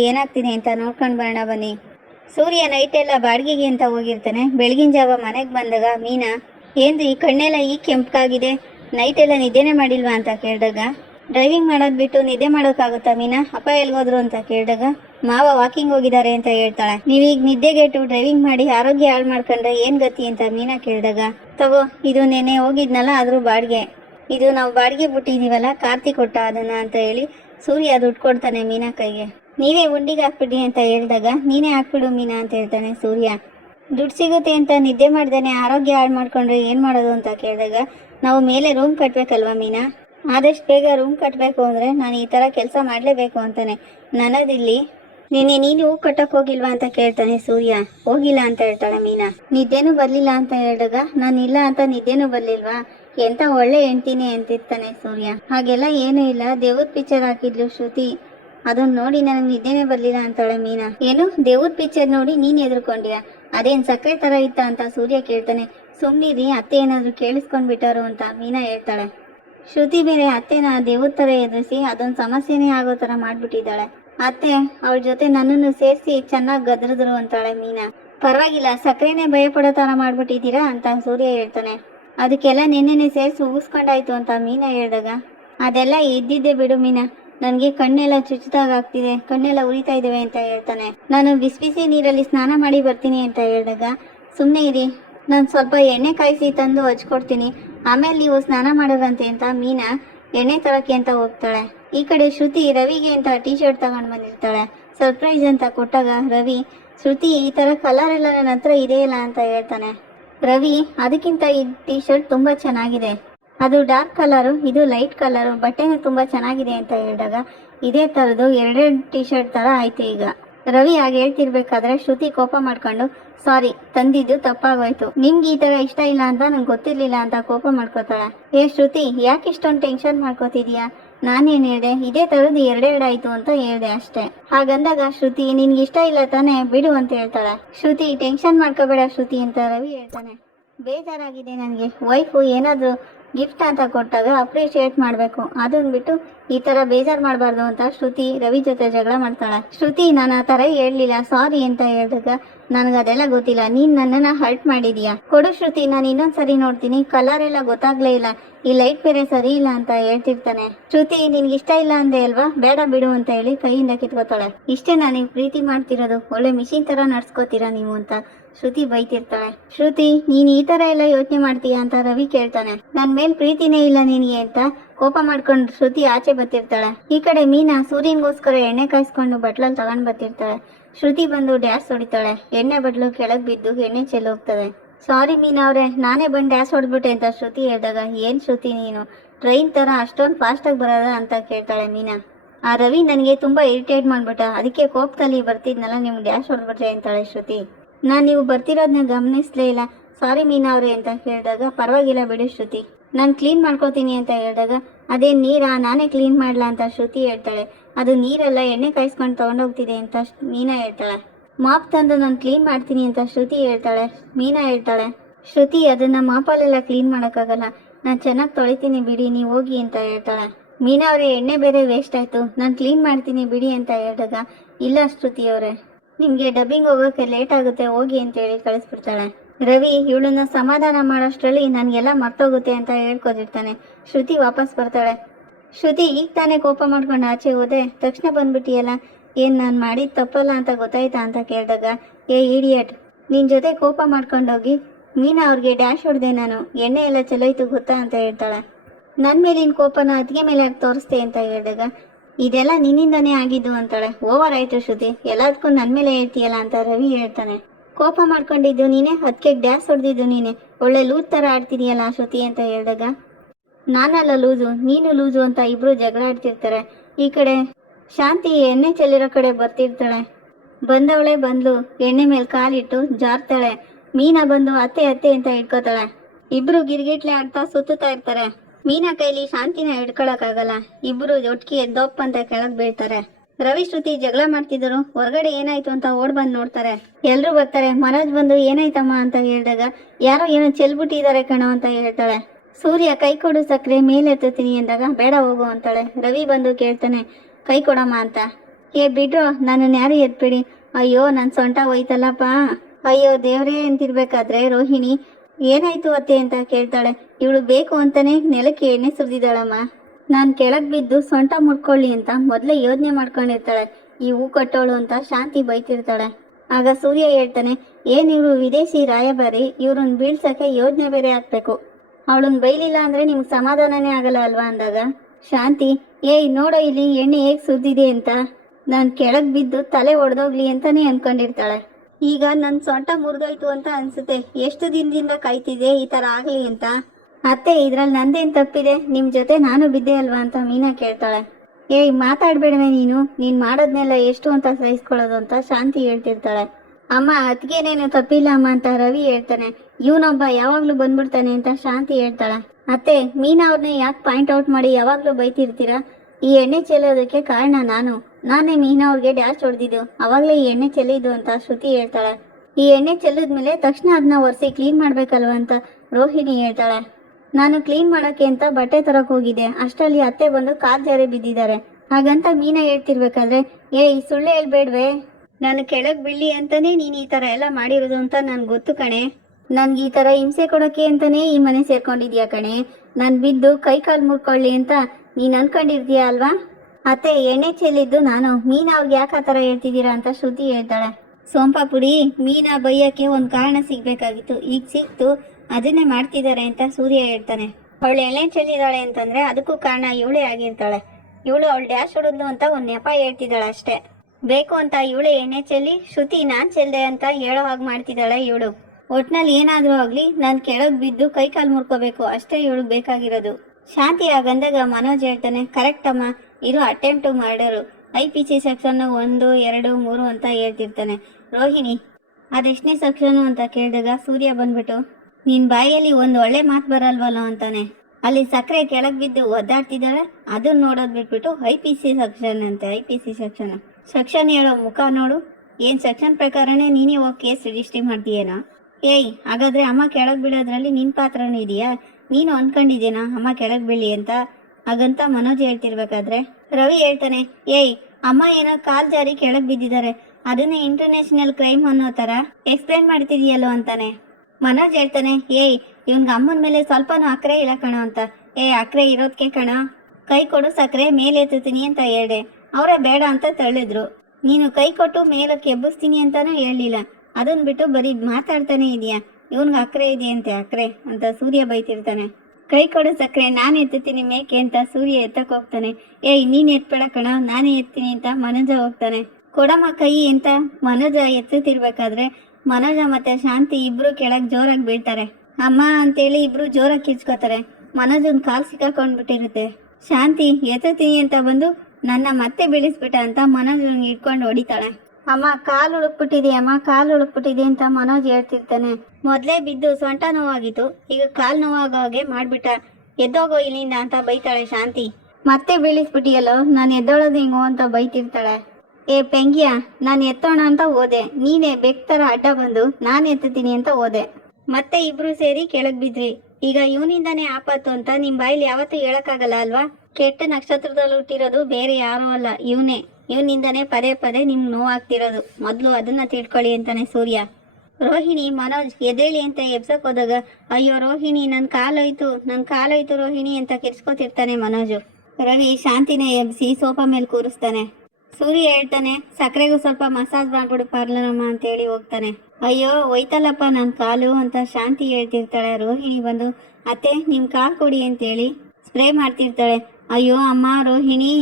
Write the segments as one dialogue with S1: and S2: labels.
S1: ಏನಾಗ್ತಿದೆ ಅಂತ ನೋಡ್ಕೊಂಡು ಬರೋಣ ಬನ್ನಿ. ಸೂರ್ಯ ನೈಟ್ ಎಲ್ಲ ಬಾಡಿಗೆಗೆ ಅಂತ ಹೋಗಿರ್ತಾನೆ. ಬೆಳಗಿನ ಜಾವ ಮನೆಗೆ ಬಂದಾಗ, ಮೀನಾ, ಏನ್ರಿ ಈ ಕಣ್ಣೆಲ್ಲ ಈ ಕೆಂಪಗಾಗಿದೆ? ನೈಟ್ ಎಲ್ಲ ನಿದ್ದೆನೇ ಮಾಡಿಲ್ವಾ? ಅಂತ ಕೇಳಿದಾಗ ಡ್ರೈವಿಂಗ್ ಮಾಡೋದ್ ಬಿಟ್ಟು ನಿದ್ದೆ ಮಾಡೋಕ್ಕಾಗುತ್ತಾ ಮೀನಾ? ಅಪ್ಪ ಎಲ್ಗೋದ್ರು? ಅಂತ ಕೇಳಿದಾಗ, ಮಾವ ವಾಕಿಂಗ್ ಹೋಗಿದ್ದಾರೆ ಅಂತ ಹೇಳ್ತಾಳೆ. ನೀವೀಗ ನಿದ್ದೆಗೆಟ್ಟು ಡ್ರೈವಿಂಗ್ ಮಾಡಿ ಆರೋಗ್ಯ ಹಾಳು ಮಾಡ್ಕೊಂಡ್ರೆ ಏನ್ ಗತಿ? ಅಂತ ಮೀನಾ ಕೇಳಿದಾಗ, ತಗೋ, ಇದು ನೆನೆ ಹೋಗಿದ್ನಲ್ಲ, ಆದ್ರೂ ಬಾಡಿಗೆ. ಇದು ನಾವು ಬಾಡಿಗೆ ಬಿಟ್ಟಿದೀವಲ್ಲ ಕಾರ್ತಿ ಕೊಟ್ಟ ಅದನ್ನ ಅಂತ ಹೇಳಿ ಸೂರ್ಯ ಅದು ಕೊಡ್ತಾನೆ ಮೀನಾ ಕೈಗೆ. ನೀವೇ ಉಂಡಿಗೆ ಹಾಕ್ಬಿಡಿ ಅಂತ ಹೇಳಿದಾಗ ನೀನೇ ಹಾಕ್ಬಿಡು ಮೀನಾ ಅಂತ ಹೇಳ್ತಾನೆ ಸೂರ್ಯ. ದುಡ್ಡು ಸಿಗುತ್ತೆ ಅಂತ ನಿದ್ದೆ ಮಾಡ್ದೇನೆ ಆರೋಗ್ಯ ಹಾಳು ಮಾಡ್ಕೊಂಡ್ರೆ ಏನು ಮಾಡೋದು ಅಂತ ಕೇಳಿದಾಗ ನಾವು ಮೇಲೆ ರೂಮ್ ಕಟ್ಬೇಕಲ್ವಾ ಮೀನಾ? ಆದಷ್ಟು ಬೇಗ ರೂಮ್ ಕಟ್ಟಬೇಕು ಅಂದರೆ ನಾನು ಈ ಥರ ಕೆಲಸ ಮಾಡಲೇಬೇಕು ಅಂತಾನೆ. ನನ್ನದಿಲ್ಲಿ, ನಿನ್ನೆ ನೀನು ಹೂ ಕಟ್ಟಕ್ಕೆ ಹೋಗಿಲ್ವಾ ಅಂತ ಕೇಳ್ತಾನೆ ಸೂರ್ಯ. ಹೋಗಿಲ್ಲ ಅಂತ ಹೇಳ್ತಾಳೆ ಮೀನಾ. ನಿದ್ದೆನೂ ಬರಲಿಲ್ಲ ಅಂತ ಹೇಳಿದಾಗ ನಾನು ಇಲ್ಲ ಅಂತ ನಿದ್ದೆನೂ ಬರಲಿಲ್ವಾ? ಎಂತ ಒಳ್ಳೆ ಹೆಂಡ್ತೀನಿ ಅಂತಿರ್ತಾನೆ ಸೂರ್ಯ. ಹಾಗೆಲ್ಲ ಏನೂ ಇಲ್ಲ. ದೇವ್ರ ಪಿಕ್ಚರ್ ಹಾಕಿದ್ಲು ಶ್ರುತಿ. ಅದನ್ನ ನೋಡಿ ನನಗೆ ನಿದ್ದೆನೇ ಬರ್ಲಿಲ್ಲ ಅಂತಾಳೆ ಮೀನಾ. ಏನು? ದೇವ್ರ ಪಿಕ್ಚರ್ ನೋಡಿ ನೀನ್ ಎದ್ರುಕೊಂಡ್ಯಾ ಅದೇನ್ ಸಕ್ಕರೆ ತರ ಇತ್ತ ಅಂತ ಸೂರ್ಯ ಕೇಳ್ತಾನೆ. ಸುಮ್ನಿರಿ, ಅತ್ತೆ ಏನಾದ್ರು ಕೇಳಿಸ್ಕೊಂಡ್ಬಿಟ್ಟಾರು ಅಂತ ಮೀನಾ ಹೇಳ್ತಾಳೆ. ಶ್ರುತಿ ಬೇರೆ ಅತ್ತೆನ ದೇವ್ರ ತರ ಎದುರಿಸಿ ಅದೊಂದು ಸಮಸ್ಯೆನೇ ಆಗೋ ತರ ಮಾಡ್ಬಿಟ್ಟಿದ್ದಾಳೆ. ಅತ್ತೆ, ಅವ್ಳ ಜೊತೆ ನನ್ನನ್ನು ಸೇರಿಸಿ ಚೆನ್ನಾಗಿ ಗದ್ರದ್ರು ಅಂತಾಳೆ ಮೀನಾ. ಪರವಾಗಿಲ್ಲ ಸಕ್ಕರೆನೇ ಭಯ ಪಡೋ ತರ ಮಾಡ್ಬಿಟ್ಟಿದ್ದೀರಾ ಅಂತ ಸೂರ್ಯ ಹೇಳ್ತಾನೆ. ಅದಕ್ಕೆಲ್ಲ ನಿನ್ನೆನೆ ಸೇರಿಸಿ ಉಗಿಸ್ಕೊಂಡಾಯ್ತು ಅಂತ ಮೀನಾ ಹೇಳಿದಾಗ. ಅದೆಲ್ಲ ಇದ್ದಿದ್ದೆ ಬಿಡು ಮೀನಾ. ನನಗೆ ಕಣ್ಣೆಲ್ಲ ಚುಚ್ಚಿದಾಗ ಆಗ್ತಿದೆ ಕಣ್ಣೆಲ್ಲ ಉರಿತಾ ಇದ್ದೇವೆ ಅಂತ ಹೇಳ್ತಾನೆ. ನಾನು ಬಿಸಿ ಬಿಸಿ ನೀರಲ್ಲಿ ಸ್ನಾನ ಮಾಡಿ ಬರ್ತೀನಿ ಅಂತ ಹೇಳಿದಾಗ ಸುಮ್ಮನೆ ಇರಿ, ನಾನು ಸ್ವಲ್ಪ ಎಣ್ಣೆ ಕಾಯಿಸಿ ತಂದು ಹಚ್ಕೊಡ್ತೀನಿ. ಆಮೇಲೆ ನೀವು ಸ್ನಾನ ಮಾಡೋರಂತೆ ಅಂತ ಮೀನಾ ಎಣ್ಣೆ ತರಕ್ಕೆ ಅಂತ ಹೋಗ್ತಾಳೆ. ಈ ಕಡೆ ಶ್ರುತಿ ರವಿಗೆ ಅಂತ ಟೀ ಶರ್ಟ್ ತಗೊಂಡು ಬಂದಿರ್ತಾಳೆ. ಸರ್ಪ್ರೈಸ್ ಅಂತ ಕೊಟ್ಟಾಗ ರವಿ, ಶ್ರುತಿ, ಈ ತರ ಕಲರ್ ಎಲ್ಲ ನನ್ನ ಹತ್ರ ಇದೆಯಲ್ಲ? ಅಂತ ಹೇಳ್ತಾನೆ. ರವಿ, ಅದಕ್ಕಿಂತ ಈ ಟೀ ಶರ್ಟ್ ತುಂಬಾ ಚೆನ್ನಾಗಿದೆ. ಅದು ಡಾರ್ಕ್ ಕಲರು ಇದು ಲೈಟ್ ಕಲರು ಬಟ್ಟೆನೂ ತುಂಬಾ ಚೆನ್ನಾಗಿದೆ ಅಂತ ಹೇಳಿದಾಗ ಇದೇ ಥರದ್ದು ಎರಡೆರಡು ಟಿ ಶರ್ಟ್ ಥರ ಆಯ್ತು ಈಗ. ರವಿ ಹಾಗೆ ಹೇಳ್ತಿರ್ಬೇಕಾದ್ರೆ ಶ್ರುತಿ ಕೋಪ ಮಾಡ್ಕೊಂಡು ಸಾರಿ ತಂದಿದ್ದು ತಪ್ಪಾಗೋಯ್ತು. ನಿಮ್ಗೆ ಈ ಥರ ಇಷ್ಟ ಇಲ್ಲ ಅಂತ ನಂಗೆ ಗೊತ್ತಿರ್ಲಿಲ್ಲ ಅಂತ ಕೋಪ ಮಾಡ್ಕೋತಾಳೆ. ಏ ಶ್ರುತಿ, ಯಾಕೆ ಇಷ್ಟೊಂದು ಟೆನ್ಷನ್ ಮಾಡ್ಕೋತಿದ್ಯಾ? ನಾನೇನು ಹೇಳಿದೆ? ಇದೇ ಥರದ್ದು ಎರಡೆರಡು ಆಯ್ತು ಅಂತ ಹೇಳಿದೆ ಅಷ್ಟೇ. ಹಾಗಂದಾಗ ಶ್ರುತಿ, ನಿನ್ಗೆ ಇಷ್ಟ ಇಲ್ಲ ತಾನೆ, ಬಿಡು ಅಂತ ಹೇಳ್ತಾಳೆ. ಶ್ರುತಿ ಟೆನ್ಷನ್ ಮಾಡ್ಕೋಬೇಡ ಶ್ರುತಿ, ಅಂತ ರವಿ ಹೇಳ್ತಾನೆ. ಬೇಜಾರಾಗಿದೆ ನನಗೆ. ವೈಫು ಏನಾದರೂ ಗಿಫ್ಟ್ ಅಂತ ಕೊಟ್ಟಾಗ ಅಪ್ರಿಷಿಯೇಟ್ ಮಾಡಬೇಕು. ಅದನ್ನ ಬಿಟ್ಟು ಈ ಥರ ಬೇಜಾರು ಮಾಡಬಾರ್ದು ಅಂತ ಶ್ರುತಿ ರವಿ ಜೊತೆ ಜಗಳ ಮಾಡ್ತಾಳೆ. ಶ್ರುತಿ, ನಾನು ಆ ಥರ ಹೇಳಲಿಲ್ಲ ಸಾರಿ ಅಂತ ಹೇಳಿದಾಗ ನನಗೆ ಅದೆಲ್ಲ ಗೊತ್ತಿಲ್ಲ. ನೀನ್ ನನ್ನನ್ನ ಹರ್ಟ್ ಮಾಡಿದೀಯಾ. ಕೊಡು ಶ್ರುತಿ, ನಾನು ಇನ್ನೊಂದ್ಸರಿ ನೋಡ್ತೀನಿ. ಕಲರ್ ಎಲ್ಲ ಗೊತ್ತಾಗ್ಲೇ ಇಲ್ಲ. ಈ ಲೈಟ್ ಬೇರೆ ಸರಿ ಇಲ್ಲ ಅಂತ ಹೇಳ್ತಿರ್ತಾನೆ. ಶ್ರುತಿ ನಿನ್ಗೆ ಇಷ್ಟ ಇಲ್ಲ ಅಂದೆ ಅಲ್ವಾ? ಬೇಡ ಬಿಡು ಅಂತ ಹೇಳಿ ಕೈಯಿಂದ ಕಿತ್ಕೋತಾಳೆ. ಇಷ್ಟೇ ನೀವು ಪ್ರೀತಿ ಮಾಡ್ತಿರೋದು. ಒಳ್ಳೆ ಮಿಷಿನ್ ತರ ನಡ್ಸ್ಕೋತೀರಾ ನೀವು ಅಂತ ಶ್ರುತಿ ಬೈತಿರ್ತಾಳೆ. ಶ್ರುತಿ, ನೀನ್ ಈ ತರ ಎಲ್ಲ ಯೋಚನೆ ಮಾಡ್ತೀಯ ಅಂತ ರವಿ ಕೇಳ್ತಾನೆ. ನನ್ ಮೇಲ್ ಪ್ರೀತಿನೇ ಇಲ್ಲ ನಿನ್ಗೆ ಅಂತ ಕೋಪ ಮಾಡ್ಕೊಂಡು ಶ್ರುತಿ ಆಚೆ ಬರ್ತಿರ್ತಾಳೆ. ಈ ಕಡೆ ಮೀನಾ ಸೂರ್ಯನ್ಗೋಸ್ಕರ ಎಣ್ಣೆ ಕಾಯಿಸ್ಕೊಂಡು ಬಟ್ಲಲ್ಲಿ ತಗೊಂಡ್ ಬರ್ತಿರ್ತಾಳೆ. ಶ್ರುತಿ ಬಂದು ಡ್ಯಾಸ್ ಹೊಡಿತಾಳೆ. ಎಣ್ಣೆ ಬಟ್ಲು ಕೆಳಗೆ ಬಿದ್ದು ಎಣ್ಣೆ ಚೆಲ್ಲ ಹೋಗ್ತದೆ. ಸಾರಿ ಮೀನಾ ಅವ್ರೆ, ನಾನೇ ಬಂದು ಡ್ಯಾಸ್ ಹೊಡೆದ್ಬಿಟ್ಟೆ ಅಂತ ಶ್ರುತಿ ಹೇಳಿದಾಗ, ಏನ್ ಶ್ರುತಿ ನೀನು? ಟ್ರೈನ್ ತರ ಅಷ್ಟೊಂದು ಫಾಸ್ಟಾಗಿ ಬರೋದ ಅಂತ ಕೇಳ್ತಾಳೆ ಮೀನಾ. ಆ ರವಿ ನನಗೆ ತುಂಬಾ ಇರಿಟೇಟ್ ಮಾಡ್ಬಿಟ್ಟ. ಅದಕ್ಕೆ ಕೋಪದಲ್ಲಿ ಬರ್ತಿದ್ನಲ್ಲ ನಿಮ್ಗೆ ಡ್ಯಾಶ್ ಹೊಡೆದ್ಬಿಟ್ರೆ ಅಂತಾಳೆ ಶ್ರುತಿ. ನಾನು ನೀವು ಬರ್ತಿರೋದನ್ನ ಗಮನಿಸ್ಲೇ ಇಲ್ಲ. ಸಾರಿ ಮೀನಾ ಅವ್ರೆ ಅಂತ ಹೇಳಿದಾಗ ಪರವಾಗಿಲ್ಲ ಬಿಡು ಶ್ರುತಿ. ನಾನು ಕ್ಲೀನ್ ಮಾಡ್ಕೋತೀನಿ ಅಂತ ಹೇಳಿದಾಗ, ಅದೇ ನೀರಾ? ನಾನೇ ಕ್ಲೀನ್ ಮಾಡ್ಲಾ? ಅಂತ ಶ್ರುತಿ ಹೇಳ್ತಾಳೆ. ಅದು ನೀರೆಲ್ಲ, ಎಣ್ಣೆ ಕಾಯಿಸ್ಕೊಂಡು ತಗೊಂಡೋಗ್ತಿದೆ, ಅಂತ ಮೀನಾ ಹೇಳ್ತಾಳೆ. ಮಾಪ್ ತಂದು ನಾನು ಕ್ಲೀನ್ ಮಾಡ್ತೀನಿ ಅಂತ ಶ್ರುತಿ ಹೇಳ್ತಾಳೆ. ಮೀನಾ ಹೇಳ್ತಾಳೆ. ಶ್ರುತಿ, ಅದನ್ನ ಮಾಪಲ್ಲೆಲ್ಲ ಕ್ಲೀನ್ ಮಾಡೋಕ್ಕಾಗಲ್ಲ. ನಾನು ಚೆನ್ನಾಗಿ ತೊಳಿತೀನಿ ಬಿಡಿ, ನೀವು ಹೋಗಿ, ಅಂತ ಹೇಳ್ತಾಳೆ. ಮೀನಾ ಅವರೇ, ಎಣ್ಣೆ ಬೇರೆ ವೇಸ್ಟ್ ಆಯ್ತು. ನಾನು ಕ್ಲೀನ್ ಮಾಡ್ತೀನಿ ಬಿಡಿ, ಅಂತ ಹೇಳಿದಾಗ, ಇಲ್ಲ ಶ್ರುತಿ ಅವರೇ. ನಿಮಗೆ ಡಬ್ಬಿಂಗ್ ಹೋಗೋಕೆ ಲೇಟ್ ಆಗುತ್ತೆ, ಹೋಗಿ, ಅಂತ ಹೇಳಿ ಕಳಿಸ್ಬಿಡ್ತಾಳೆ. ರವಿ, ಇವಳನ್ನ ಸಮಾಧಾನ ಮಾಡೋಷ್ಟರಲ್ಲಿ ನನಗೆಲ್ಲ ಮರ್ತೋಗುತ್ತೆ ಅಂತ ಹೇಳ್ಕೊತಿರ್ತಾನೆ ಶ್ರುತಿ ವಾಪಸ್ ಬರ್ತಾಳೆ. ಶ್ರುತಿ, ಈಗ ತಾನೇ ಕೋಪ ಮಾಡ್ಕೊಂಡು ಆಚೆ ಹೋದೆ. ತಕ್ಷಣ ಬಂದ್ಬಿಟ್ಟಿಯಲ್ಲ? ಏನು ನಾನು ಮಾಡಿದ ತಪ್ಪಲ್ಲ ಅಂತ ಗೊತ್ತಾಯ್ತಾ ಅಂತ ಕೇಳಿದಾಗ, ಏ ಇಡಿಯಟ್ ನಿನ್ನ ಜೊತೆ ಕೋಪ ಮಾಡ್ಕೊಂಡೋಗಿ ಮೀನಾ ಅವ್ರಿಗೆ ಡ್ಯಾಶ್ ಹೊಡೆದೆ ನಾನು. ಎಣ್ಣೆ ಎಲ್ಲ ಚಲೋಯ್ತು ಗೊತ್ತಾ? ಅಂತ ಹೇಳ್ತಾಳೆ. ನನ್ನ ಮೇಲಿನ ಕೋಪನ ಅತ್ತಿಗೆ ಮೇಲೆ ಯಾಕೆ ತೋರಿಸ್ತೆ ಅಂತ ಹೇಳಿದಾಗ, ಇದೆಲ್ಲ ನಿನ್ನಿಂದನೇ ಆಗಿದ್ದು ಅಂತಾಳೆ. ಓವರ್ ಆಯ್ತು ಶ್ರುತಿ. ಎಲ್ಲದಕ್ಕೂ ನನ್ನ ಮೇಲೆ ಹೇಳ್ತೀಯಲ್ಲ? ಅಂತ ರವಿ ಹೇಳ್ತಾನೆ. ಕೋಪ ಮಾಡ್ಕೊಂಡಿದ್ದು ನೀನೇ ಅದಕ್ಕೆ ಡ್ಯಾನ್ಸ್ ಹೊಡೆದಿದ್ದು ನೀನೆ. ಒಳ್ಳೆ ಲೂಸ್ ಥರ ಆಡ್ತಿದೀಯಲ್ಲ ಶ್ರುತಿ ಅಂತ ಹೇಳಿದಾಗ. ನಾನಲ್ಲ ಲೂಸು, ನೀನು ಲೂಸು ಅಂತ ಇಬ್ರು ಜಗಳ ಆಡ್ತಿರ್ತಾರೆ. ಈ ಕಡೆ ಶಾಂತಿ ಎಣ್ಣೆ ಚೆಲ್ಲಿರೋ ಕಡೆ ಬರ್ತಿರ್ತಾಳೆ. ಬಂದವಳೆ ಬಂದ್ಲು, ಎಣ್ಣೆ ಮೇಲೆ ಕಾಲಿಟ್ಟು ಜಾರ್ತಾಳೆ. ಮೀನಾ ಬಂದು ಅತ್ತೆ ಅತ್ತೆ ಅಂತ ಇಟ್ಕೋತಾಳೆ ಇಬ್ರು ಗಿರ್ಗಿಟ್ಲೆ ಆಡ್ತಾ ಸುತ್ತುತ್ತಾ ಇರ್ತಾರೆ. ಮೀನಾ ಕೈಲಿ ಶಾಂತಿನ ಹಿಡ್ಕೊಳಕ್ಕಾಗಲ್ಲ. ಇಬ್ರು ಒಟ್ಟಿಗೆ ದೊಪ್ಪ ಅಂತ ಕೆಳಗ್ ಬೀಳ್ತಾರೆ. ರವಿ ಶ್ರುತಿ ಜಗಳ ಮಾಡ್ತಿದ್ರು ಹೊರಗಡೆ ಏನಾಯ್ತು ಅಂತ ಓಡ್ ಬಂದ್ ನೋಡ್ತಾರೆ. ಎಲ್ರು ಬರ್ತಾರೆ. ಮನೋಜ್ ಬಂದು, ಏನಾಯ್ತಮ್ಮ ಅಂತ ಹೇಳಿದಾಗ, ಯಾರೋ ಏನೋ ಚೆಲ್ಬಿಟ್ಟಿದ್ದಾರೆ ಕಣೋ ಅಂತ ಹೇಳ್ತಾಳೆ. ಸೂರ್ಯ, ಕೈ ಕೊಡು ಸಕ್ರೆ, ಮೇಲೆ ಎತ್ತುತ್ತೀನಿ ಅಂದಾಗ ಬೇಡ ಹೋಗು ಅಂತಾಳೆ. ರವಿ ಬಂದು ಕೇಳ್ತಾನೆ, ಕೈ ಕೊಡಮ್ಮ ಅಂತ. ಏ ಬಿಡ್ರೋ, ನನ್ನನ್ನು ಯಾರು ಎತ್ಬಿಡಿ? ಅಯ್ಯೋ ನನ್ನ ಸೊಂಟ ಹೋಯ್ತಲ್ಲಪ್ಪ. ಅಯ್ಯೋ, ದೇವ್ರೇ ಅಂತಿರ್ಬೇಕಾದ್ರೆ, ರೋಹಿಣಿ, ಏನಾಯ್ತು ಅತ್ತೆ? ಅಂತ ಕೇಳ್ತಾಳೆ. ಇವಳು ಬೇಕು ಅಂತಾನೆ ನೆಲಕ್ಕೆ ಎಣ್ಣೆ ಸುರಿದಿದ್ದಾಳಮ್ಮ. ನಾನು ಕೆಳಗೆ ಬಿದ್ದು ಸೊಂಟ ಮುಡ್ಕೊಳ್ಳಿ ಅಂತ ಮೊದಲೇ ಯೋಚನೆ ಮಾಡ್ಕೊಂಡಿರ್ತಾಳೆ. ಈ ಹೂ ಕಟ್ಟೋಳು ಅಂತ ಶಾಂತಿ ಬೈತಿರ್ತಾಳೆ. ಆಗ ಸೂರ್ಯ ಹೇಳ್ತಾನೆ, ಏನ್ ಇವರು ವಿದೇಶಿ ರಾಯಭಾರಿ ಇವ್ರನ್ನ ಬೀಳ್ಸಕ್ಕೆ ಯೋಜನೆ ಬೇರೆ ಹಾಕ್ಬೇಕು. ಅವಳನ್ನ ಬೈಲಿಲ್ಲ ಅಂದ್ರೆ ನಿಮ್ಗೆ ಸಮಾಧಾನನೇ ಆಗಲ್ಲ ಅಲ್ವಾ ಅಂದಾಗ, ಶಾಂತಿ, ಏಯ್ ನೋಡೋ ಇಲ್ಲಿ ಎಣ್ಣೆ ಹೇಗ್ ಸುದ್ದಿದೆ ಅಂತ. ನಾನು ಕೆಳಗ್ ಬಿದ್ದು ತಲೆ ಒಡೆದೋಗ್ಲಿ ಅಂತಾನೆ ಅನ್ಕೊಂಡಿರ್ತಾಳೆ. ಈಗ ನನ್ನ ಸೊಂಟ ಮುರಿದೋಯ್ತು ಅಂತ ಅನ್ಸುತ್ತೆ. ಎಷ್ಟು ದಿನದಿಂದ ಕಾಯ್ತಿದೆ ಈ ತರ ಆಗ್ಲಿ ಅಂತ. ಅತ್ತೆ ಇದ್ರಲ್ಲಿ ನಂದೇನ್ ತಪ್ಪಿದೆ? ನಿಮ್ ಜೊತೆ ನಾನು ಬಿದ್ದೆ ಅಲ್ವಾ ಅಂತ ಮೀನಾ ಕೇಳ್ತಾಳೆ. ಏಯ್, ಮಾತಾಡ್ಬೇಡವೆ ನೀನು. ನೀನ್ ಮಾಡೋದ್ನೆಲ್ಲ ಎಷ್ಟು ಅಂತ ಸಹಿಸ್ಕೊಳ್ಳೋದು ಅಂತ ಶಾಂತಿ ಹೇಳ್ತಿರ್ತಾಳೆ. ಅಮ್ಮ ಅದ್ಗೇನೇನು ತಪ್ಪಿಲ್ಲ ಅಮ್ಮ ಅಂತ ರವಿ ಹೇಳ್ತಾನೆ. ಇವನೊಬ್ಬ ಯಾವಾಗ್ಲೂ ಬಂದ್ಬಿಡ್ತಾನೆ ಅಂತ ಶಾಂತಿ ಹೇಳ್ತಾಳೆ. ಅತ್ತೆ, ಮೀನಾ ಅವ್ರನ್ನ ಯಾಕೆ ಪಾಯಿಂಟ್ ಔಟ್ ಮಾಡಿ ಯಾವಾಗ್ಲೂ ಬೈತಿರ್ತೀರಾ? ಈ ಎಣ್ಣೆ ಚೆಲ್ಲೋದಕ್ಕೆ ಕಾರಣ ನಾನು. ನಾನೇ ಮೀನಾ ಅವ್ರಿಗೆ ಡ್ಯಾಶ್ ಹೊಡೆದಿದ್ದು. ಅವಾಗಲೇ ಈ ಎಣ್ಣೆ ಚೆಲ್ಲಿದ್ದು ಅಂತ ಶ್ರುತಿ ಹೇಳ್ತಾಳೆ. ಈ ಎಣ್ಣೆ ಚೆಲ್ಲಿದ್ಮೇಲೆ ತಕ್ಷಣ ಅದನ್ನ ಒರೆಸಿ ಕ್ಲೀನ್ ಮಾಡ್ಬೇಕಲ್ವ ಅಂತ ರೋಹಿಣಿ ಹೇಳ್ತಾಳೆ. ನಾನು ಕ್ಲೀನ್ ಮಾಡೋಕೆ ಅಂತ ಬಟ್ಟೆ ತರಕ್ ಹೋಗಿದ್ದೆ. ಅಷ್ಟರಲ್ಲಿ ಅತ್ತೆ ಬಂದು ಕಾಲ್ ಜಾರಿ ಬಿದ್ದಿದ್ದಾರೆ. ಹಾಗಂತ ಮೀನಾ ಹೇಳ್ತಿರ್ಬೇಕಾದ್ರೆ, ಏಯ್, ಸುಳ್ಳೆ ಹೇಳ್ಬೇಡ್ವೆ. ನಾನು ಕೆಳಗ್ ಬೀಳಿ ಅಂತಾನೆ ನೀನ್ ಈ ತರ ಎಲ್ಲ ಮಾಡಿರೋದು ಅಂತ ನನ್ಗೆ ಗೊತ್ತು ಕಣೆ. ನನ್ಗೆ ಈ ತರ ಹಿಂಸೆ ಕೊಡೋಕೆ ಅಂತಾನೆ ಈ ಮನೆ ಸೇರ್ಕೊಂಡಿದ್ಯಾ ಕಣೆ. ನಾನ್ ಬಿದ್ದು ಕೈ ಕಾಲ್ ಮುರ್ಕೊಳ್ಳಿ ಅಂತ ನೀನ್ ಅನ್ಕೊಂಡಿರ್ತೀಯ ಅಲ್ವಾ? ಅತ್ತೆ, ಎಣ್ಣೆ ಚೆಲ್ಲಿದ್ದು ನಾನು. ಮೀನಾ ಅವ್ರಿಗೆ ಯಾಕೆ ಆ ಥರ ಹೇಳ್ತಿದ್ದೀರಾ ಅಂತ ಶ್ರುತಿ ಹೇಳ್ತಾಳೆ. ಸೋಂಪಾಪುಡಿ ಮೀನಾ ಬೈಯಕ್ಕೆ ಒಂದು ಕಾರಣ ಸಿಗ್ಬೇಕಾಗಿತ್ತು. ಈಗ ಸಿಕ್ತು. ಅದನ್ನೇ ಮಾಡ್ತಿದ್ದಾರೆ ಅಂತ ಸೂರ್ಯ ಹೇಳ್ತಾನೆ. ಅವಳು ಎಣ್ಣೆ ಚೆಲ್ಲಿದಾಳೆ ಅಂತಂದ್ರೆ ಅದಕ್ಕೂ ಕಾರಣ ಇವಳೇ ಆಗಿರ್ತಾಳೆ. ಇವಳು ಅವಳು ಡ್ಯಾಶ್ ಹೊಡೆದ್ಲು ಅಂತ ಒಂದು ನೆಪ ಹೇಳ್ತಿದ್ದಾಳೆ ಅಷ್ಟೇ. ಬೇಕು ಅಂತ ಇವಳೆ ಎಣ್ಣೆ ಚೆಲ್ಲಿ, ಶ್ರುತಿ, ನಾನ್ ಚೆಲ್ದೆ ಅಂತ ಹೇಳೋ ಹಾಗೆ ಮಾಡ್ತಿದ್ದಾಳೆ ಇವಳು. ಒಟ್ನಲ್ಲಿ ಏನಾದ್ರೂ ಆಗ್ಲಿ, ನಾನು ಕೆಳಗ್ ಬಿದ್ದು ಕೈ ಕಾಲು ಮುರ್ಕೋಬೇಕು, ಅಷ್ಟೇ ಇವಳು ಬೇಕಾಗಿರೋದು. ಶಾಂತಿ ಆಗಂದಾಗ ಮನೋಜ್ ಹೇಳ್ತಾನೆ, ಕರೆಕ್ಟ್ ಅಮ್ಮ ಇದು attempt murder I P C section ಒಂದು, ಎರಡು, ಮೂರು ಅಂತ ಹೇಳ್ತಿರ್ತಾನೆ. ರೋಹಿಣಿ, ಅದೆಷ್ಟನೇ ಸೆಕ್ಷನ್ ಅಂತ ಕೇಳಿದಾಗ ಸೂರ್ಯ ಬಂದ್ಬಿಟ್ಟು ನಿನ್ ಬಾಯಲ್ಲಿ ಒಂದು ಒಳ್ಳೆ ಮಾತು ಬರಲ್ವಲ್ಲ ಅಂತಾನೆ. ಅಲ್ಲಿ ಸಕ್ಕರೆ ಕೆಳಗ್ ಬಿದ್ದು ಒದ್ದಾಡ್ತಿದ್ದಾಳೆ ಅದನ್ನ ನೋಡೋದ್ ಬಿಟ್ಬಿಟ್ಟು ಐ ಪಿ ಸಿ ಸೆಕ್ಷನ್ ಅಂತೆ, I P C section section ಹೇಳೋ ಮುಖ ನೋಡು. ಏನ್ ಸೆಕ್ಷನ್ ಪ್ರಕಾರನೇ ನೀನೇ ಹೋಗಿ ಕೇಸ್ ರಿಜಿಸ್ಟ್ರಿ ಮಾಡ್ತೀಯೇನೋ? ಏಯ್, ಹಾಗಾದ್ರೆ ಅಮ್ಮ ಕೆಳಗ್ ಬಿಡೋದ್ರಲ್ಲಿ ನಿನ್ ಪಾತ್ರನೂ ಇದೆಯಾ? ನೀನು ಅನ್ಕೊಂಡಿದ್ದೀನಾ ಅಮ್ಮ ಕೆಳಗ್ ಬೀಳಿ ಅಂತ? ಹಾಗಂತ ಮನೋಜ್ ಹೇಳ್ತಿರ್ಬೇಕಾದ್ರೆ. ರವಿ ಹೇಳ್ತಾನೆ, ಏಯ್, ಅಮ್ಮ ಏನೋ ಕಾಲ್ ಜಾರಿ ಕೆಳಗ್ ಬಿದ್ದಿದ್ದಾರೆ. ಅದನ್ನೇ ಇಂಟರ್ನ್ಯಾಷನಲ್ ಕ್ರೈಮ್ ಅನ್ನೋ ತರ ಎಕ್ಸ್ಪ್ಲೈನ್ ಮಾಡ್ತಿದೀಯಲ್ಲೋ ಅಂತಾನೆ. ಮನೋಜ್ ಹೇಳ್ತಾನೆ, ಏಯ್, ಇವ್ನ್ಗ ಅಮ್ಮನ ಮೇಲೆ ಸ್ವಲ್ಪನೂ ಅಕ್ರೆ ಇಲ್ಲ ಕಣೋ ಅಂತ. ಏ, ಅಕ್ರೆ ಇರೋದ್ಕೆ ಕಣ? ಕೈ ಕೊಡು ಸಕ್ರೆ, ಮೇಲೆ ಎತ್ತುತ್ತೀನಿ ಅಂತ ಹೇಳ್ದೆ. ಅವರೇ, ಬೇಡ ಅಂತ ತಳ್ಳಿದ್ರು. ನೀನು ಕೈ ಕೊಟ್ಟು ಮೇಲಕ್ಕೆ ಎಬ್ಬಿಸ್ತೀನಿ ಅಂತಾನೂ ಹೇಳಲಿಲ್ಲ. ಅದನ್ ಬಿಟ್ಟು ಬರೀ ಮಾತಾಡ್ತಾನೆ ಇದೆಯಾ ಇವನ್ಗೆ ಅಕ್ರೆ ಇದೆಯಂತೆ ಅಕ್ರೆ ಅಂತ ಸೂರ್ಯ ಬೈತಿರ್ತಾನೆ. ಕೈ ಕೊಡು ಸಕ್ರೆ, ನಾನು ಎತ್ತುತ್ತೀನಿ ಮೇಕೆ ಅಂತ ಸೂರ್ಯ ಎತ್ತಕ್ ಹೋಗ್ತಾನೆ. ಏಯ್, ನೀನ್ ಎತ್ಬೇಡ ಕಣ, ನಾನೇ ಎತ್ತೀನಿ ಅಂತ ಮನೋಜ ಹೋಗ್ತಾನೆ. ಕೊಡಮ್ಮ ಕೈ ಅಂತ ಮನೋಜ ಎತ್ತುತ್ತಿರ್ಬೇಕಾದ್ರೆ ಮನೋಜ ಮತ್ತೆ ಶಾಂತಿ ಇಬ್ರು ಕೆಳಗ್ ಜೋರಾಗಿ ಬೀಳ್ತಾರೆ. ಅಮ್ಮ ಅಂತೇಳಿ ಇಬ್ರು ಜೋರಾಗಿ ಕಿಚ್ಕೋತಾರೆ ಮನೋಜನ್ ಕಾಲ್ ಸಿಕ್ಕಾಕೊಂಡ್ಬಿಟ್ಟಿರುತ್ತೆ. ಶಾಂತಿ ಎತ್ತತೀನಿ ಅಂತ ಬಂದು ನನ್ನ ಮತ್ತೆ ಬೀಳಿಸ್ಬಿಟ್ಟ ಅಂತ ಮನೋಜ್ ಇಟ್ಕೊಂಡು ಹೊಡಿತಾಳೆ. ಅಮ್ಮ, ಕಾಲು ಉಳುಕ್ಬಿಟ್ಟಿದೆ ಅಮ್ಮ? ಕಾಲು ಉಳುಕ್ಬಿಟ್ಟಿದೆ ಅಂತ ಮನೋಜ್ ಹೇಳ್ತಿರ್ತಾನೆ. ಮೊದಲೇ ಬಿದ್ದು ಸೊಂಟ ನೋವಾಗಿತ್ತು. ಈಗ ಕಾಲು ನೋವಾಗೋ ಹಾಗೆ ಮಾಡ್ಬಿಟ್ಟ. ಎದ್ದೋಗೋ ಇಲ್ಲಿಂದ ಅಂತ ಬೈತಾಳೆ ಶಾಂತಿ. ಮತ್ತೆ ಬೀಳಿಸ್ಬಿಟ್ಟಿಯಲ್ಲೋ? ನಾನು ಎದ್ದೋಳೋದು ಹಿಂಗೋ ಅಂತ ಬೈತಿರ್ತಾಳೆ. ಏ ಪೆಂಗಿಯ, ನಾನು ಎತ್ತೋಣ ಅಂತ ಹೋದೆ. ನೀನೇ ಬೆಕ್ತರ ಅಡ್ಡ ಬಂದು ನಾನು ಎತ್ತುತ್ತೀನಿ ಅಂತ ಹೋದೆ. ಮತ್ತೆ ಇಬ್ರು ಸೇರಿ ಕೆಳಗ್ ಬಿದ್ರಿ ಈಗ ಇವನಿಂದಾನೇ ಆಪತ್ತು ಅಂತ ನಿಮ್ ಬಾಯಲ್ಲಿ ಯಾವತ್ತೂ ಹೇಳಕ್ಕಾಗಲ್ಲ ಅಲ್ವಾ? ಕೆಟ್ಟ ನಕ್ಷತ್ರದಲ್ಲಿ ಹುಟ್ಟಿರೋದು ಬೇರೆ ಯಾರೂ ಅಲ್ಲ, ಇವನೇ. ಇವನಿಂದಾನೇ ಪದೇ ಪದೇ ನಿಮ್ಗೆ ನೋವಾಗ್ತಿರೋದು. ಮೊದಲು ಅದನ್ನ ತಿಳ್ಕೊಳ್ಳಿ ಅಂತಾನೆ ಸೂರ್ಯ. ರೋಹಿಣಿ, ಮನೋಜ್ ಎದೇಳಿ ಅಂತ ಎಬ್ಸಕ್ ಹೋದಾಗ, ಅಯ್ಯೋ ರೋಹಿಣಿ, ನನ್ ಕಾಲೋಯ್ತು ನನ್ ಕಾಲೋಯ್ತು ರೋಹಿಣಿ ಅಂತ ಕೆರ್ಸ್ಕೊತಿರ್ತಾನೆ ಮನೋಜು. ರವಿ ಶಾಂತಿನೇ ಎಬ್ಸಿ ಸೋಫಾ ಮೇಲೆ ಕೂರಿಸ್ತಾನೆ. ಸೂರ್ಯ ಹೇಳ್ತಾನೆ ಸಕ್ಕರೆಗೂ ಸ್ವಲ್ಪ ಮಸಾಜ್ ಮಾಡ್ಬಿಡು ಪಾರ್ಲರಮ್ಮ ಅಂತ ಹೇಳಿ ಹೋಗ್ತಾನೆ. ಅಯ್ಯೋ ಒಯ್ತಲ್ಲಪ್ಪ ನನ್ ಕಾಲು ಅಂತ ಶಾಂತಿ ಹೇಳ್ತಿರ್ತಾಳೆ. ರೋಹಿಣಿ ಬಂದು, ಅತ್ತೆ, ನಿಮ್ ಕಾಲ್ ಕೊಡಿ ಅಂತೇಳಿ ಸ್ಪ್ರೇ ಮಾಡ್ತಿರ್ತಾಳೆ. ಅಯ್ಯೋ, ಅಮ್ಮ, ರೋಹಿಣಿ,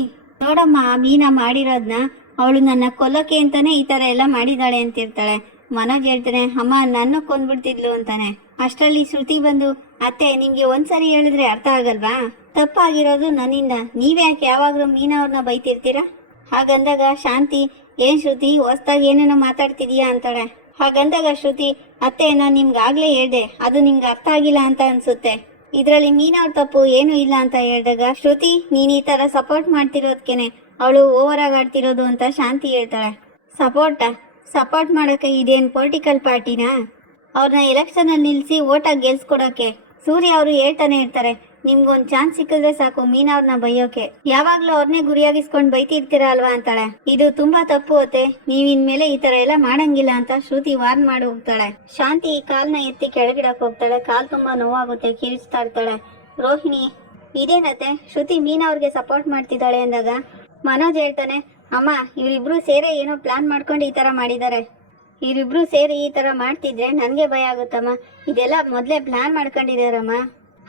S1: ನೋಡಮ್ಮ, ಆ ಮೀನ ಮಾಡಿರೋದ್ನ, ಅವಳು ನನ್ನ ಕೊಲ್ಲಕ್ಕೆ ಅಂತಾನೆ ಈ ತರ ಎಲ್ಲ ಮಾಡಿದಾಳೆ ಅಂತಿರ್ತಾಳೆ. ಮನೋಜ್ ಹೇಳ್ತಾನೆ, ಅಮ್ಮ, ನನ್ನ ಕೊಂದ್ಬಿಡ್ತಿದ್ಲು ಅಂತಾನೆ. ಅಷ್ಟರಲ್ಲಿ ಶ್ರುತಿ ಬಂದು, ಅತ್ತೆ, ನಿಮ್ಗೆ ಒಂದ್ಸರಿ ಹೇಳಿದ್ರೆ ಅರ್ಥ ಆಗಲ್ವಾ? ತಪ್ಪಾಗಿರೋದು ನನ್ನಿಂದ. ನೀವ್ಯಾಕೆ ಯಾವಾಗ್ಲೂ ಮೀನವ್ರನ್ನ ಬೈತಿರ್ತೀರಾ? ಹಾಗಂದಾಗ ಶಾಂತಿ, ಏನ್ ಶ್ರುತಿ, ಹೊಸ್ದಾಗಿ ಏನೇನೋ ಮಾತಾಡ್ತಿದೀಯಾ ಅಂತಾಳೆ. ಹಾಗಂದಾಗ ಶ್ರುತಿ, ಅತ್ತೆ, ನಾನು ನಿಮ್ಗಾಗ್ಲೇ ಹೇಳ್ದೆ, ಅದು ನಿಮ್ಗೆ ಅರ್ಥ ಆಗಿಲ್ಲ ಅಂತ ಅನ್ಸುತ್ತೆ. ಇದರಲ್ಲಿ ಮೀನವ್ರ ತಪ್ಪು ಏನೂ ಇಲ್ಲ ಅಂತ ಹೇಳಿದಾಗ, ಶ್ರುತಿ, ನೀನು ಈ ತರ ಸಪೋರ್ಟ್ ಮಾಡ್ತಿರೋದ್ಕೇನೆ, ಅವಳು ಓವರ್ ಆಗಿ ಆಡ್ತಿರೋದು ಅಂತ ಶಾಂತಿ ಹೇಳ್ತಾಳೆ. ಸಪೋರ್ಟ ಸಪೋರ್ಟ್ ಮಾಡಕ್ಕೆ ಇದೇನ್ ಪೊಲಿಟಿಕಲ್ ಪಾರ್ಟಿನಾ ಅವ್ರನ್ನ ಎಲೆಕ್ಷನಲ್ಲಿ ಅಲ್ಲಿ ನಿಲ್ಸಿ ಓಟಾಗಿ ಗೆಲ್ಸ್ಕೊಡಕ್ಕೆ. ಸೂರ್ಯ ಅವರು ಹೇಳ್ತಾನೆ ಇರ್ತಾರೆ ನಿಮ್ಗೊಂದ್ ಚಾನ್ಸ್ ಸಿಕ್ಕಿದ್ರೆ ಸಾಕು ಮೀನಾ ಅವ್ರನ್ನ ಬೈಯೋಕೆ. ಯಾವಾಗ್ಲೂ ಅವ್ರನ್ನೇ ಗುರಿಯಾಗಿಸ್ಕೊಂಡ್ ಬೈತಿರ್ತೀರಾ ಅಲ್ವಾ ಅಂತಾಳೆ. ಇದು ತುಂಬಾ ತಪ್ಪು ಅತ್ತೆ. ನೀವ್ ಇನ್ಮೇಲೆ ಈ ತರ ಎಲ್ಲ ಮಾಡಂಗಿಲ್ಲ ಅಂತ ಶ್ರುತಿ ವಾರ್ನ್ ಮಾಡಿ ಹೋಗ್ತಾಳೆ. ಶಾಂತಿ ಕಾಲ್ನ ಎತ್ತಿ ಕೆಳಗಿಡಕ್ ಹೋಗ್ತಾಳೆ. ಕಾಲ್ ತುಂಬಾ ನೋವಾಗುತ್ತೆ ಕಿರಿಸ್ತಾ ಇರ್ತಾಳೆ. ರೋಹಿಣಿ, ಇದೇನತ್ತೆ? ಶ್ರುತಿ ಮೀನಾ ಅವ್ರಿಗೆ ಸಪೋರ್ಟ್ ಮಾಡ್ತಿದ್ದಾಳೆ ಅಂದಾಗ? ಮನೋಜ್ ಹೇಳ್ತಾನೆ, ಅಮ್ಮ, ಇವ್ರಿಬ್ರು ಸೇರೆ ಏನೋ ಪ್ಲಾನ್ ಮಾಡ್ಕೊಂಡು ಈ ತರ ಮಾಡಿದ್ದಾರೆ. ಇವರಿಬ್ರು ಸೇರಿ ಈ ತರ ಮಾಡ್ತಿದ್ರೆ ನನಗೆ ಭಯ ಆಗುತ್ತಮ್ಮ. ಇದೆಲ್ಲ ಮೊದಲೇ ಪ್ಲಾನ್ ಮಾಡ್ಕೊಂಡಿದಾರಮ್ಮ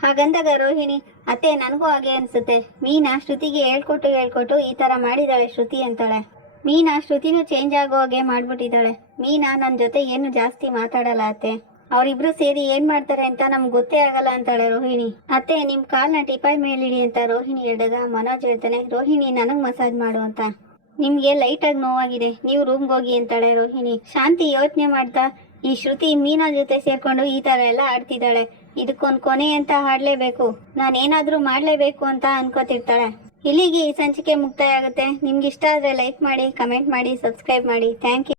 S1: ಹಾಗಂದಾಗ ರೋಹಿಣಿ, ಅತ್ತೆ ನನಗೂ ಹಾಗೆ ಅನ್ಸುತ್ತೆ. ಮೀನಾ ಶ್ರುತಿಗೆ ಹೇಳ್ಕೊಟ್ಟು ಹೇಳ್ಕೊಟ್ಟು ಈ ಥರ ಮಾಡಿದಾಳೆ ಶ್ರುತಿ ಅಂತಾಳೆ. ಮೀನಾ ಶ್ರುತಿನೂ ಚೇಂಜ್ ಆಗೋ ಹಾಗೆ ಮಾಡ್ಬಿಟ್ಟಿದ್ದಾಳೆ ಮೀನಾ ನನ್ನ ಜೊತೆ ಏನು ಜಾಸ್ತಿ ಮಾತಾಡಲ್ಲ ಅತ್ತೆ. ಅವರಿಬ್ರು ಸೇರಿ ಏನ್ ಮಾಡ್ತಾರೆ ಅಂತ ನಮ್ಗೆ ಗೊತ್ತೇ ಆಗಲ್ಲ ಅಂತಾಳೆ ರೋಹಿಣಿ. ಅತ್ತೆ, ನಿಮ್ ಕಾಲ್ನ ಟಿಪಾಯ್ ಮೇಲಿಡಿ ಅಂತ ರೋಹಿಣಿ ಹೇಳಿದಾಗ ಮನೋಜ್ ಹೇಳ್ತಾನೆ, ರೋಹಿಣಿ, ನನಗ್ ಮಸಾಜ್ ಮಾಡು ಅಂತ. ನಿಮ್ಗೆ ಲೈಟ್ ಆಗಿ ನೋವಾಗಿದೆ. ನೀವು ರೂಮ್ಗೆ ಹೋಗಿ ಅಂತಾಳೆ ರೋಹಿಣಿ. ಶಾಂತಿ ಯೋಚನೆ ಮಾಡ್ತಾ ಈ ಶ್ರುತಿ ಮೀನಾ ಜೊತೆ ಸೇರ್ಕೊಂಡು ಈ ತರ ಎಲ್ಲ ಆಡ್ತಿದ್ದಾಳೆ. ಇದಕ್ಕೊಂದ್ ಕೊನೆ ಅಂತ ಹಾಡ್ಲೇಬೇಕು. ನಾನೇನಾದ್ರೂ ಮಾಡ್ಲೇಬೇಕು ಅಂತ ಅನ್ಕೋತಿರ್ತಾಳೆ. ಇಲ್ಲಿಗೆ ಈ ಸಂಚಿಕೆ ಮುಕ್ತಾಯ ಆಗುತ್ತೆ. ನಿಮ್ಗೆ ಇಷ್ಟ ಆದ್ರೆ ಲೈಕ್ ಮಾಡಿ ಕಮೆಂಟ್ ಮಾಡಿ ಸಬ್ಸ್ಕ್ರೈಬ್ ಮಾಡಿ. Thank you